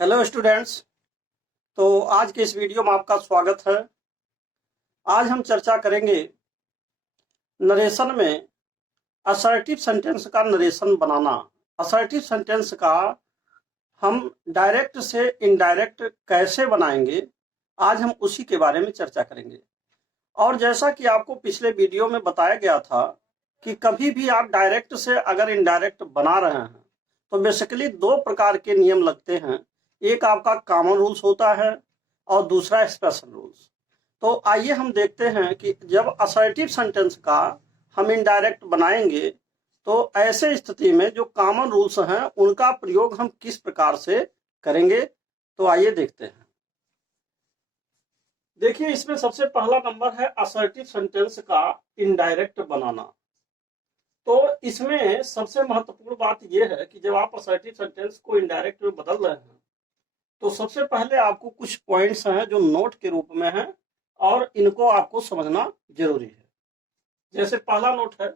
Hello students. तो आज के इस वीडियो में आपका स्वागत है। आज हम चर्चा करेंगे नरेशन में असर्टिव सेंटेंस का नरेशन बनाना। असर्टिव सेंटेंस का हम डायरेक्ट से इनडायरेक्ट कैसे बनाएंगे, आज हम उसी के बारे में चर्चा करेंगे। और जैसा कि आपको पिछले वीडियो में बताया गया था कि कभी भी आप डायरेक्ट से अगर इनडायरेक्ट बना रहे हैं तो बेसिकली दो प्रकार के नियम लगते हैं। एक आपका कॉमन रूल्स होता है और दूसरा स्पेशल रूल्स। तो आइए हम देखते हैं कि जब असर्टिव सेंटेंस का हम इनडायरेक्ट बनाएंगे तो ऐसे स्थिति में जो कॉमन रूल्स हैं उनका प्रयोग हम किस प्रकार से करेंगे। तो आइए देखते हैं। देखिए, इसमें सबसे पहला नंबर है असर्टिव सेंटेंस का इनडायरेक्ट बनाना। तो इसमें सबसे महत्वपूर्ण बात यह है कि जब आप असर्टिव सेंटेंस को इनडायरेक्ट में बदल रहे हैं तो सबसे पहले आपको कुछ पॉइंट्स हैं जो नोट के रूप में हैं और इनको आपको समझना जरूरी है। जैसे पहला नोट है,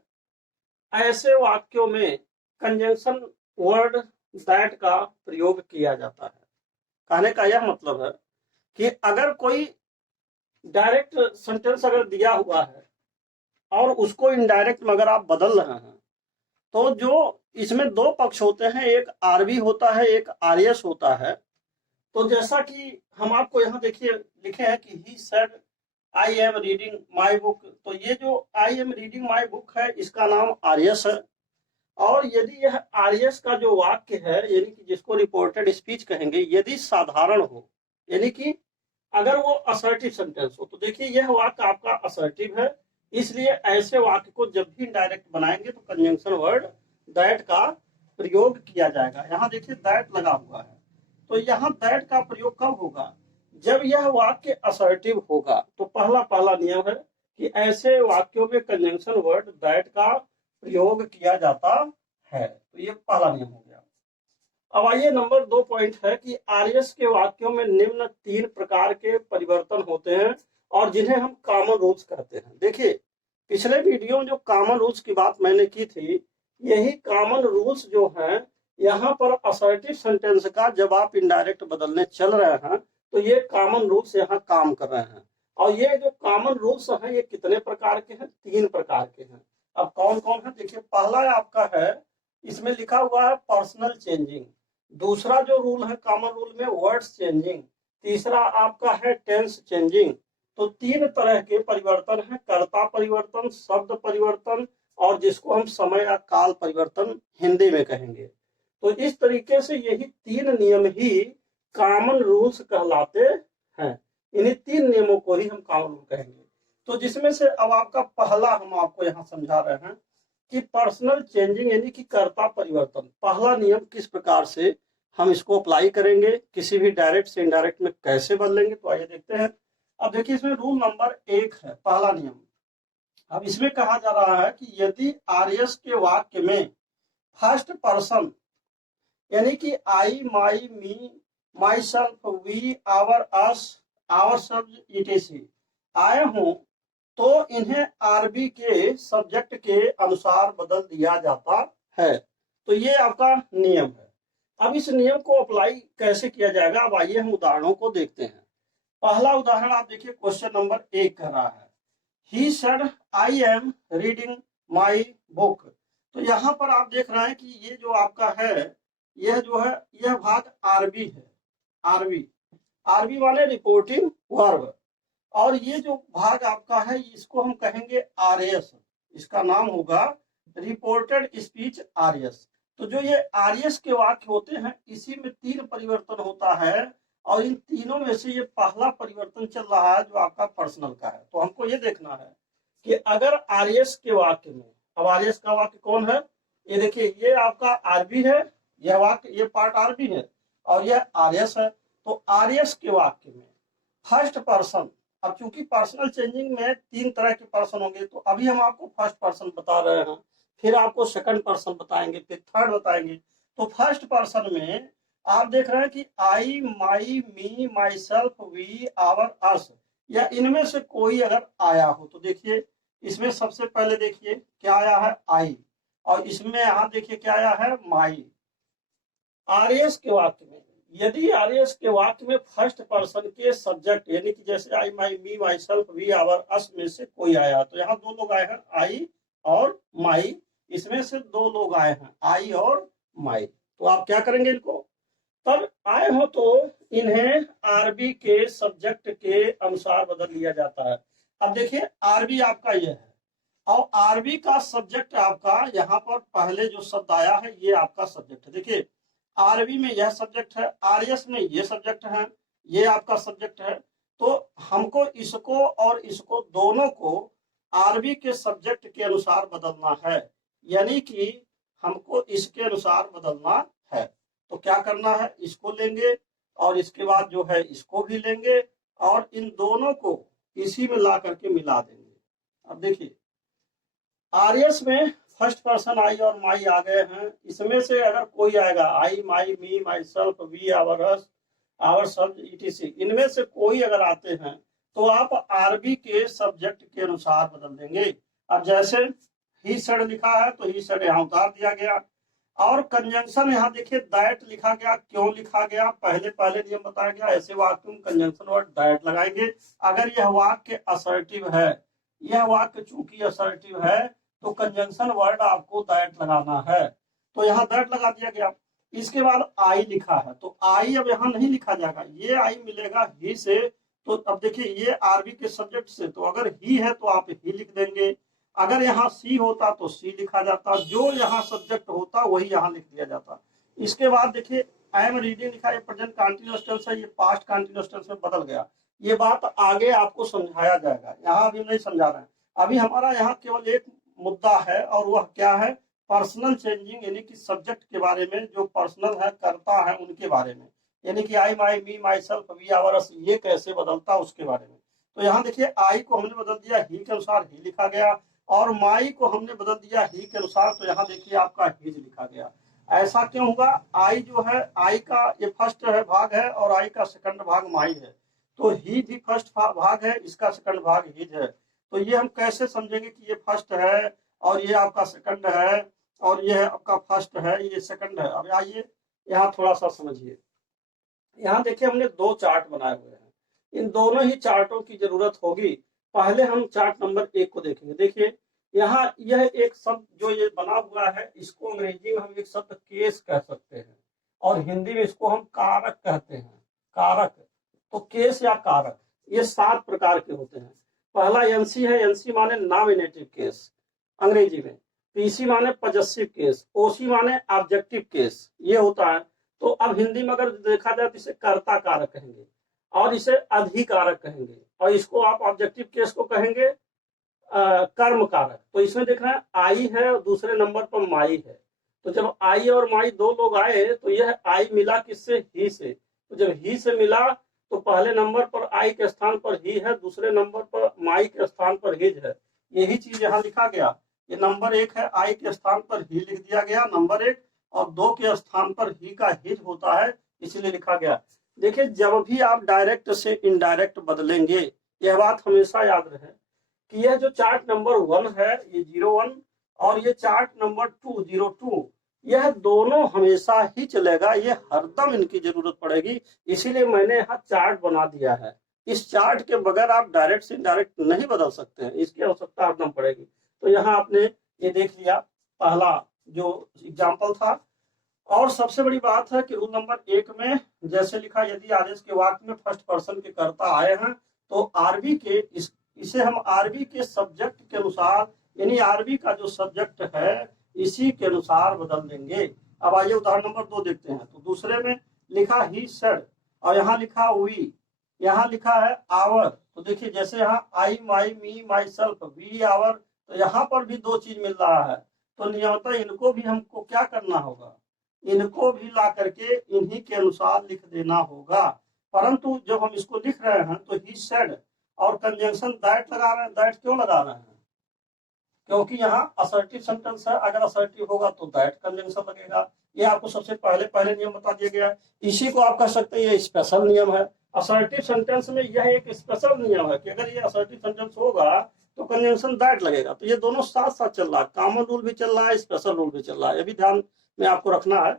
ऐसे वाक्यों में कंजंक्शन वर्ड दैट का प्रयोग किया जाता है। कहने का यह मतलब है कि अगर कोई डायरेक्ट सेंटेंस अगर दिया हुआ है और उसको इनडायरेक्ट में अगर आप बदल रहे हैं तो जो इसमें दो पक्ष होते हैं, एक आरबी होता है, एक आरएस होता है। तो जैसा कि हम आपको यहाँ देखिए लिखे हैं कि he said I am reading my book. तो ये जो I am reading my book है इसका नाम आरएस है। और यदि यह आरएस का जो वाक्य है यानी कि जिसको रिपोर्टेड स्पीच कहेंगे, यदि साधारण हो यानी कि अगर वो असर्टिव सेंटेंस हो, तो देखिए यह वाक्य आपका असर्टिव है, इसलिए ऐसे वाक्य को जब भी इनडायरेक्ट बनाएंगे तो कंजंक्शन वर्ड दैट का प्रयोग किया जाएगा। यहाँ देखिए दैट लगा हुआ है, तो यहाँ दैट का प्रयोग कब होगा? जब यह वाक्य असर्टिव होगा। तो पहला नियम है कि ऐसे वाक्यों में कंजंक्शन वर्ड दैट का प्रयोग किया जाता है। तो ये पहला नियम हो गया। अब आइए नंबर 2 पॉइंट है कि आरएस के वाक्यों में निम्न 3 प्रकार के परिवर्तन होते हैं और जिन्हें हम कॉमन रूल्स कहते हैं। देखिए, पिछले वीडियो में जो कॉमन रूल्स की बात मैंने की थी, यही कॉमन रूल्स जो हैं यहाँ पर असर्टिव सेंटेंस का जब आप इनडायरेक्ट बदलने चल रहे हैं तो ये कॉमन रूल्स यहाँ काम कर रहे हैं। और ये जो कॉमन रूल्स हैं ये कितने प्रकार के हैं? 3 प्रकार के हैं। अब कौन कौन है? देखिए, पहला आपका है, इसमें लिखा हुआ है पर्सनल चेंजिंग। दूसरा जो रूल है कॉमन रूल में, वर्ड्स चेंजिंग। तीसरा आपका है टेंस चेंजिंग। तो 3 तरह के परिवर्तन है, कर्ता परिवर्तन, शब्द परिवर्तन और जिसको हम समय या काल परिवर्तन हिंदी में कहेंगे। तो इस तरीके से यही 3 नियम ही कॉमन रूल्स कहलाते हैं। इन्हीं 3 नियमों को ही हम कॉमन रूल कहेंगे। तो जिसमें से अब आपका पहला हम आपको यहाँ समझा रहे हैं कि पर्सनल चेंजिंग यानी कि कर्ता परिवर्तन। पहला नियम किस प्रकार से हम इसको अप्लाई करेंगे, किसी भी डायरेक्ट से इनडायरेक्ट में कैसे बदलेंगे, तो आइए देखते हैं। अब देखिए, इसमें रूल नंबर 1 है, पहला नियम। अब इसमें कहा जा रहा है कि यदि आरएस के वाक्य में फर्स्ट पर्सन यानी कि I, my, me, myself, we, our, us, ourself, etc आए हों तो इन्हें आरबी के सब्जेक्ट के अनुसार बदल दिया जाता है। तो ये आपका नियम है। अब इस नियम को अप्लाई कैसे किया जाएगा, अब आइए हम उदाहरणों को देखते हैं। पहला उदाहरण आप देखिए, क्वेश्चन नंबर 1 कह रहा है he said I am reading my book. तो यहाँ पर आप देख रहे हैं कि ये जो आपका है, यह जो है यह भाग आरबी है। आरबी आरबी वाले रिपोर्टिंग वर्ब। और ये जो भाग आपका है इसको हम कहेंगे आरएस। इसका नाम होगा रिपोर्टेड स्पीच आरएस। तो जो ये आरएस के वाक्य होते हैं इसी में 3 परिवर्तन होता है और इन तीनों में से ये पहला परिवर्तन चल रहा है जो आपका पर्सनल का है। तो हमको ये देखना है कि अगर आरएस के वाक्य में, अब आरएस का वाक्य कौन है? ये देखिए, ये आपका आरबी है, यह वाक्य, ये पार्ट आरबी है और यह आरएस है। तो आरएस के वाक्य में फर्स्ट पर्सन, अब चूंकि पर्सनल चेंजिंग में 3 तरह के पर्सन होंगे तो अभी हम आपको फर्स्ट पर्सन बता रहे हैं, फिर आपको सेकंड पर्सन बताएंगे, फिर थर्ड बताएंगे। तो फर्स्ट पर्सन में आप देख रहे हैं कि I, my, me, myself, we, our, अस, या इनमें से कोई अगर आया हो तो देखिए इसमें सबसे पहले देखिए क्या आया है, आई, और इसमें यहाँ देखिए क्या आया है, माई। आरएस के वाक्य में यदि आर्यस के वाक्य में फर्स्ट पर्सन के सब्जेक्ट यानी कि जैसे I, my, me, myself, we, our, अस में से कोई आया, तो यहाँ दो लोग आए हैं आई और माई, इसमें से दो लोग आए हैं आई और माई, तो आप क्या करेंगे इनको, तब आए हो तो इन्हें आरबी के सब्जेक्ट के अनुसार बदल लिया जाता है। अब देखिए आरबी आपका यह है और आरबी का सब्जेक्ट आपका यहाँ पर पहले जो शब्द आया है ये आपका सब्जेक्ट है। देखिए आरबी में यह सब्जेक्ट है, आरएस में ये सब्जेक्ट है, ये आपका सब्जेक्ट है। तो हमको इसको और इसको दोनों को आरबी के सब्जेक्ट के अनुसार बदलना है, यानी कि हमको इसके अनुसार बदलना है। तो क्या करना है, इसको लेंगे और इसके बाद जो है इसको भी लेंगे और इन दोनों को इसी में ला करके मिला देंगे। अब देखिए आरएस में फर्स्ट पर्सन आई और माई आ गए हैं, इसमें से अगर कोई आएगा I, my, me, myself, we, our, us, our सब, ईटीसी, इनमें से कोई अगर आते हैं तो आप आरबी के सब्जेक्ट के अनुसार बदल देंगे। अब जैसे ही सेड लिखा है तो ही सेड यहाँ उतार दिया गया और कंजंक्शन यहाँ देखिए दैट लिखा गया। क्यों लिखा गया, पहले पहले नियम बताया गया, ऐसे वाक्य में कंजंक्शन वर्ड दैट लगाएंगे। अगर यह वाक्य असर्टिव है, यह वाक्य चूंकि असर्टिव है तो कंजंक्शन वर्ड आपको दैट लगाना है, तो यहाँ दैट लगा दिया गया। इसके बाद आई लिखा है तो आई अब यहाँ नहीं लिखा जाएगा, ये आई मिलेगा ही से। तो अब देखिए ये आरबी के सब्जेक्ट से, तो अगर ही है तो आप ही लिख देंगे, अगर यहाँ सी होता तो सी लिखा जाता, जो यहाँ सब्जेक्ट होता वही यहाँ लिख दिया जाता। इसके बाद देखिए आई एम रीडिंग लिखा है, प्रेजेंट कंटीन्यूअस टेंस है, ये पास्ट कंटीन्यूअस टेंस में बदल गया। ये बात आगे आपको समझाया जाएगा, यहाँ अभी नहीं समझा रहे हैं। अभी हमारा यहाँ केवल एक मुद्दा है और वह क्या है, पर्सनल चेंजिंग, यानी कि सब्जेक्ट के बारे में, जो पर्सनल है करता है उनके बारे में, यानी कि I, my, me, myself, we, our, अस, ये कैसे बदलता उसके बारे में। तो यहाँ देखिए आई को हमने बदल दिया ही के अनुसार ही लिखा गया और माई को हमने बदल दिया ही के अनुसार, तो यहाँ देखिए आपका हिज लिखा गया। ऐसा क्यों हुआ, आई जो है, आई का ये फर्स्ट है भाग है और आई का सेकंड भाग माई है, तो ही भी फर्स्ट भाग है, इसका सेकंड भाग हिज है। तो ये हम कैसे समझेंगे कि ये फर्स्ट है और ये आपका सेकंड है और ये आपका फर्स्ट है, ये सेकंड है। अब आइए यहाँ थोड़ा सा समझिए, यहाँ देखिए हमने दो चार्ट बनाए हुए हैं, इन दोनों ही चार्टों की जरूरत होगी। पहले हम चार्ट नंबर 1 को देखेंगे। देखिए यहाँ यह एक शब्द जो ये बना हुआ है, इसको अंग्रेजी में हम एक शब्द केस कह सकते हैं और हिंदी में इसको हम कारक कहते हैं, कारक। तो केस या कारक ये 7 प्रकार के होते हैं। पहला एनसी है, एनसी माने नॉमिनेटिव केस अंग्रेजी में, पीसी माने पजेसिव केस, ओसी माने ऑब्जेक्टिव केस, ये होता है। तो अब हिंदी में अगर देखा जाए तो इसे कर्ता कारक कहेंगे और इसे अधिकारक कहेंगे और इसको आप ऑब्जेक्टिव केस को कहेंगे कर्म कारक। तो इसमें देखना है आई है और दूसरे नंबर पर माई है, तो जब आई और माई दो लोग आए तो यह आई मिला किससे, ही से। तो जब ही से मिला तो पहले नंबर पर आई के स्थान पर ही है, दूसरे नंबर पर माई के स्थान पर हिज है। यही चीज यहाँ लिखा गया, ये नंबर 1 है, आई के स्थान पर ही लिख दिया गया नंबर 1 और 2 के स्थान पर ही का हिज होता है, इसीलिए लिखा गया। देखिए जब भी आप डायरेक्ट से इनडायरेक्ट बदलेंगे, यह बात हमेशा याद रहे कि यह जो चार्ट नंबर 1 है ये 01 और ये चार्ट नंबर 2 02, यह दोनों हमेशा ही चलेगा, ये हरदम इनकी जरूरत पड़ेगी। इसीलिए मैंने यहाँ चार्ट बना दिया है। इस चार्ट के बगैर आप डायरेक्ट से इनडायरेक्ट नहीं बदल सकते हैं, इसकी आवश्यकता हरदम पड़ेगी। तो यहाँ आपने ये देख लिया पहला जो एग्जाम्पल था। और सबसे बड़ी बात है कि रूल नंबर 1 में जैसे लिखा, यदि आदेश के वाक्य में फर्स्ट पर्सन के कर्ता आए हैं तो आरबी के इसे हम आरबी के सब्जेक्ट के अनुसार, यानी आरबी का जो सब्जेक्ट है इसी के अनुसार बदल देंगे। अब आइए उदाहरण नंबर 2 देखते हैं। तो दूसरे में लिखा ही सेड और यहाँ लिखा वी, यहाँ लिखा है आवर। तो देखिए जैसे यहाँ आई, my, me, myself, we, our, तो यहाँ पर भी 2 चीज मिल रहा है। तो नियमतः इनको भी हमको क्या करना होगा, इनको भी ला करके इन्हीं के अनुसार लिख देना होगा। परंतु जब हम इसको लिख रहे हैं तो ही सेड और कंजंक्शन दैट लगा रहे हैं। दैट क्यों लगा रहे हैं, क्योंकि यहाँ असर्टिव सेंटेंस है, अगर असर्टिव होगा तो दैट कंजंक्शन लगेगा। ये आपको सबसे पहले नियम बता दिया गया है। इसी को आप कह सकते हैं ये स्पेशल नियम है। असर्टिव सेंटेंस में यह एक स्पेशल नियम है कि अगर ये असर्टिव सेंटेंस होगा तो कंजंक्शन दैट लगेगा। तो ये दोनों साथ साथ चल रहा है, कॉमन रूल भी चल रहा है, स्पेशल रूल भी चल रहा है, ये भी ध्यान में आपको रखना है।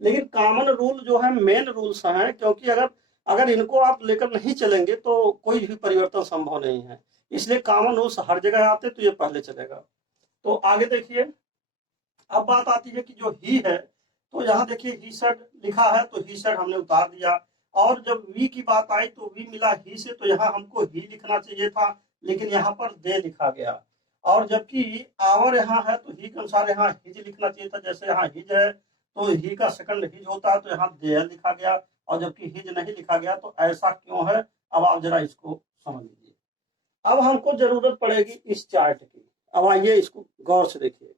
लेकिन कॉमन रूल जो है मेन रूल्स हैं, क्योंकि अगर अगर इनको आप लेकर नहीं चलेंगे तो कोई भी परिवर्तन संभव नहीं है। इसलिए कॉमन रूल्स हर जगह आते तो ये पहले चलेगा। तो आगे देखिए, अब बात आती है कि जो ही है, तो यहाँ देखिए ही सेड लिखा है तो ही सेड हमने उतार दिया। और जब वी की बात आई तो वी मिला ही से, तो यहाँ हमको ही लिखना चाहिए था, लेकिन यहाँ पर दे लिखा गया। और जबकि आवर यहाँ है तो ही के अनुसार यहाँ हिज लिखना चाहिए था। जैसे यहाँ हिज है तो ही का सेकंड हिज होता है, तो यहाँ देयर लिखा गया, और जबकि हिज नहीं लिखा गया, तो ऐसा क्यों है? अब आप जरा इसको समझ लीजिए। अब हमको जरूरत पड़ेगी इस चार्ट की। अब आइए इसको गौर से देखिए।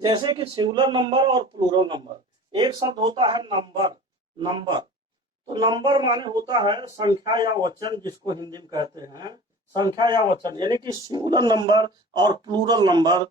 जैसे कि सिंगुलर नंबर और प्लूरल नंबर, एक शब्द होता है नंबर। नंबर तो नंबर माने होता है संख्या या वचन, जिसको हिंदी में कहते हैं संख्या या वचन। यानी कि सिंगुलर नंबर और प्लूरल नंबर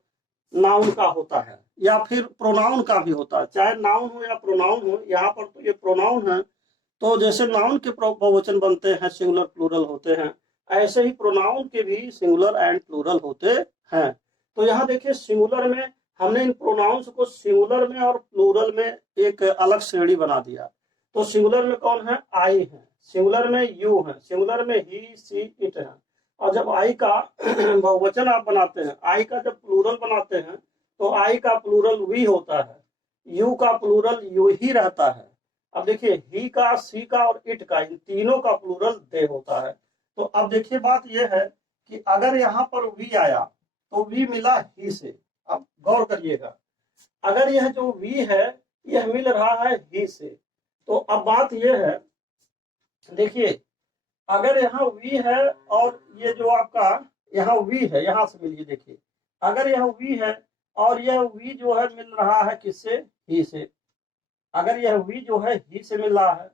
नाउन का होता है, या फिर प्रोनाउन का भी होता है, चाहे नाउन हो या प्रोनाउन हो। यहाँ पर तो ये प्रोनाउन है, तो जैसे नाउन के बहुवचन बनते हैं, सिंगुलर प्लूरल होते हैं, ऐसे ही प्रोनाउन के भी सिंगुलर एंड प्लूरल होते हैं। तो यहाँ देखिए सिंगुलर में हमने इन प्रोनाउंस को सिंगुलर में और प्लूरल में एक अलग श्रेणी बना दिया। तो सिंगुलर में कौन है? आई है, सिंगुलर में यू है, सिंगुलर में ही सी इट है। और जब आई का बहुवचन आप बनाते हैं, आई का जब प्लूरल बनाते हैं, तो आई का प्लूरल वी होता है, यू का प्लूरल यू ही रहता है। अब देखिए ही का, सी का और इट का, इन तीनों का प्लूरल दे होता है। तो अब देखिए बात यह है कि अगर यहाँ पर वी आया तो वी मिला ही से। अब गौर करिएगा, अगर यह जो वी है यह मिल रहा है ही से, तो अब बात यह है, देखिए अगर यहाँ वी है और ये जो आपका यहाँ वी है, यहाँ से मिलिए, देखिए अगर यह वी है और यह वी जो है मिल रहा है किससे? ही से। अगर यह वी जो है ही से मिल रहा है,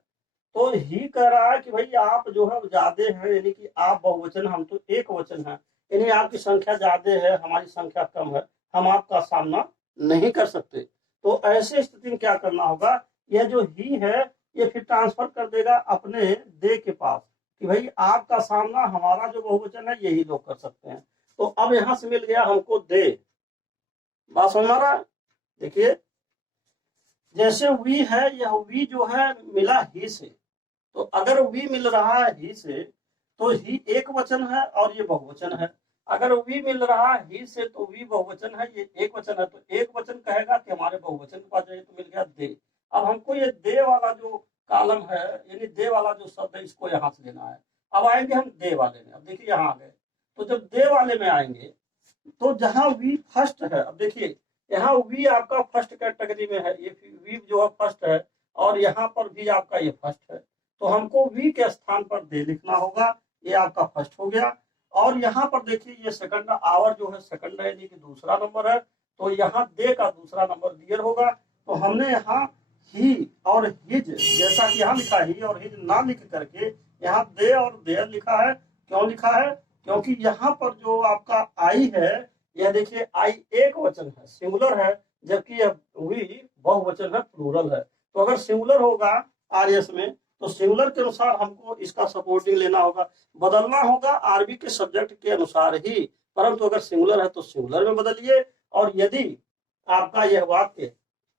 तो ही कह रहा है कि भाई आप जो है ज्यादा हैं, यानी कि आप बहुवचन, हम तो एक वचन है, यानी आपकी संख्या ज्यादा है, हमारी संख्या कम है, हम आपका सामना नहीं कर सकते। तो ऐसे स्थिति में क्या करना होगा? यह जो ही है ये फिर ट्रांसफर कर देगा अपने दे के पास, कि भाई आपका सामना हमारा जो बहुवचन है यही लोग कर सकते हैं। तो अब यहां से मिल गया हमको दे। बात समझ आ रहा है? देखिए जैसे वी है, यह वी जो है मिला ही से, तो अगर वी मिल रहा है ही से तो ही एक वचन है और ये बहुवचन है। अगर वी मिल रहा है ही से तो वी बहुवचन है, ये एक वचन है, तो एक वचन कहेगा कि हमारे बहुवचन के पास जाइए, तो मिल गया दे। अब हमको ये दे वाला जो कॉलम है, यानी दे वाला जो शब्द है, इसको यहाँ से लेना है। अब आएंगे हम दे वाले में। अब देखिए यहाँ आ गए, तो जब दे वाले में आएंगे तो जहां वी फर्स्ट है, अब देखिए यहाँ वी आपका फर्स्ट कैटेगरी में है, ये वी जो है फर्स्ट है, और यहाँ पर भी आपका ये फर्स्ट है, तो हमको वी के स्थान पर दे लिखना होगा। ये आपका फर्स्ट हो गया। और यहाँ पर देखिए ये सेकंड, आवर जो है सेकंड है, यानी कि दूसरा नंबर है, तो यहाँ दे का दूसरा नंबर डियर होगा। तो हमने यहाँ ही और हिज, जैसा कि यहाँ लिखा ही और हिज ना लिख करके यहाँ दे और देयर लिखा है। क्यों लिखा है? क्योंकि यहाँ पर जो आपका आई है, यह देखिए आई एक वचन है, सिंगुलर है, जबकि यह वी बहुवचन है, प्लूरल है। तो अगर सिंगुलर होगा आरएस में, तो सिंगुलर के अनुसार हमको इसका सपोर्टिंग लेना होगा, बदलना होगा आरबी के सब्जेक्ट के अनुसार ही। परंतु अगर सिंगुलर है तो सिंगुलर में बदलिए, और यदि आपका यह वाक्य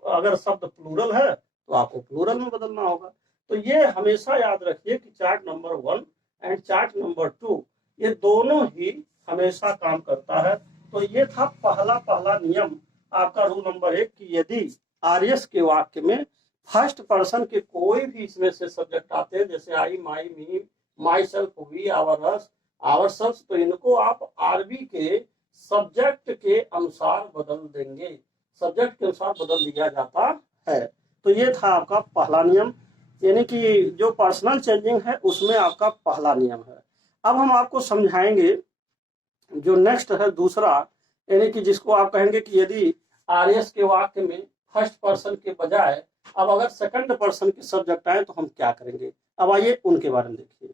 अगर शब्द प्लूरल है तो आपको प्लूरल में बदलना होगा। तो ये हमेशा याद रखिए कि chart number 1 and chart number 2 ये दोनों ही हमेशा काम करता है। तो ये था पहला नियम आपका, रूल नंबर 1, कि यदि आरएस के वाक्य में फर्स्ट पर्सन के कोई भी इसमें से सब्जेक्ट आते हैं, जैसे I, my, me, myself, we, ourself, तो इनको आप आरबी के सब्जेक्ट के अनुसार बदल देंगे, सब्जेक्ट के अनुसार बदल दिया जाता है। तो ये था आपका पहला नियम, यानी कि जो पर्सनल चेंजिंग है उसमें आपका पहला नियम है। अब हम आपको समझाएंगे जो नेक्स्ट है दूसरा, यानी कि जिसको आप कहेंगे कि यदि आरएस के वाक्य में फर्स्ट पर्सन के बजाय अब अगर सेकंड पर्सन के सब्जेक्ट आए तो हम क्या करेंगे। अब आइए उनके बारे में देखिए।